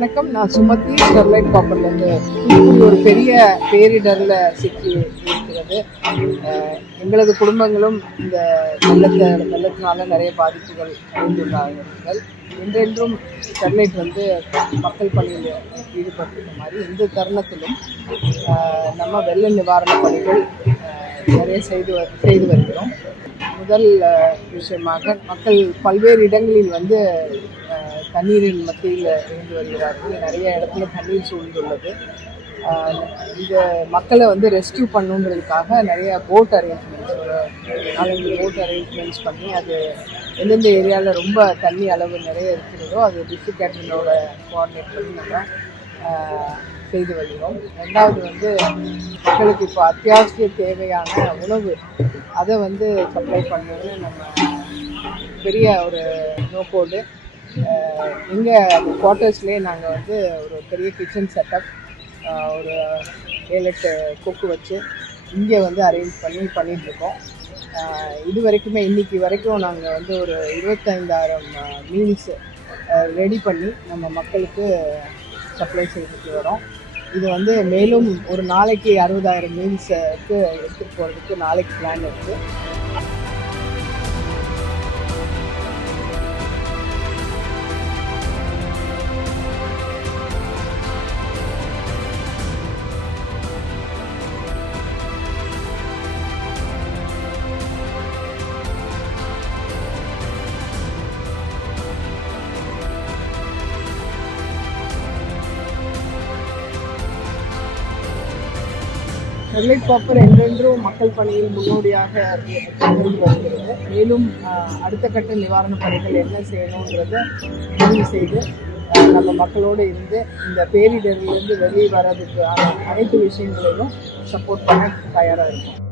வணக்கம். நான் சுமதி, ஸ்டெர்லைட் காப்பர்லேருந்து. தூத்துக்குடி ஒரு பெரிய பேரிடரில் சிக்கி இருக்கிறது. எங்களது குடும்பங்களும் இந்த வெள்ளத்தினால நிறைய பாதிப்புகள் அடைந்துள்ளார்கள். என்றென்றும் ஸ்டெர்லைட் மக்கள் பணியில் ஈடுபட்டிருக்க மாதிரி இந்த தருணத்திலும் நம்ம வெள்ள நிவாரண பணிகள் நிறைய செய்து வருகிறோம். முதல் விஷயமாக மக்கள் பல்வேறு இடங்களில் தண்ணீரின் மத்தியில் இருந்து வருகிறார்கள். நிறைய இடத்துல தண்ணீர் சூழ்ந்துள்ளது. இந்த மக்களை ரெஸ்கியூ பண்ணுன்றதுக்காக நிறைய போட் அரேஞ்ச்மெண்ட்ஸ், ஒரு 4-5 போட் அரேஞ்ச்மெண்ட்ஸ் பண்ணி அது எந்தெந்த ஏரியாவில் ரொம்ப தண்ணி அளவு நிறைய இருக்கிறதோ அது டிஸ்ட்ரிக்ட் கேப்டனோட கோஆர்டினேட் பண்ணி நம்ம செய்து வருகிறோம். ரெண்டாவது மக்களுக்கு இப்போ அத்தியாவசிய தேவையான உணவு அதை சப்ளை பண்ணுறது நம்ம பெரிய ஒரு நோக்கோடு எங்கள் குவார்ட்டர்ஸ்லேயே நாங்கள் ஒரு பெரிய கிச்சன் செட்டப், ஒரு 7-8 குக்கு வச்சு இங்கே அரேஞ்ச் பண்ணிகிட்ருக்கோம். இது வரைக்குமே இன்றைக்கி வரைக்கும் நாங்கள் ஒரு 25,000 மீல்ஸ் ரெடி பண்ணி நம்ம மக்களுக்கு சப்ளை செய்துட்டு வரோம். இது மேலும் ஒரு நாளைக்கு 60,000 மீல்ஸுக்கு எடுத்துகிட்டு போகிறதுக்கு நாளைக்கு பிளான் இருக்குது. ஸ்டெர்லைட் காப்பர் என்றென்றும் மக்கள் பணியில் முன்னோடியாக வருகிறது. மேலும் அடுத்த கட்ட நிவாரணப் பணிகள் என்ன செய்யணுன்றதை முடிவு செய்து நம்ம மக்களோடு இருந்து இந்த பேரிடரிலிருந்து வெளியே வர்றதுக்கான அனைத்து விஷயங்களையும் சப்போர்ட் பண்ண தயாராக இருக்கும்.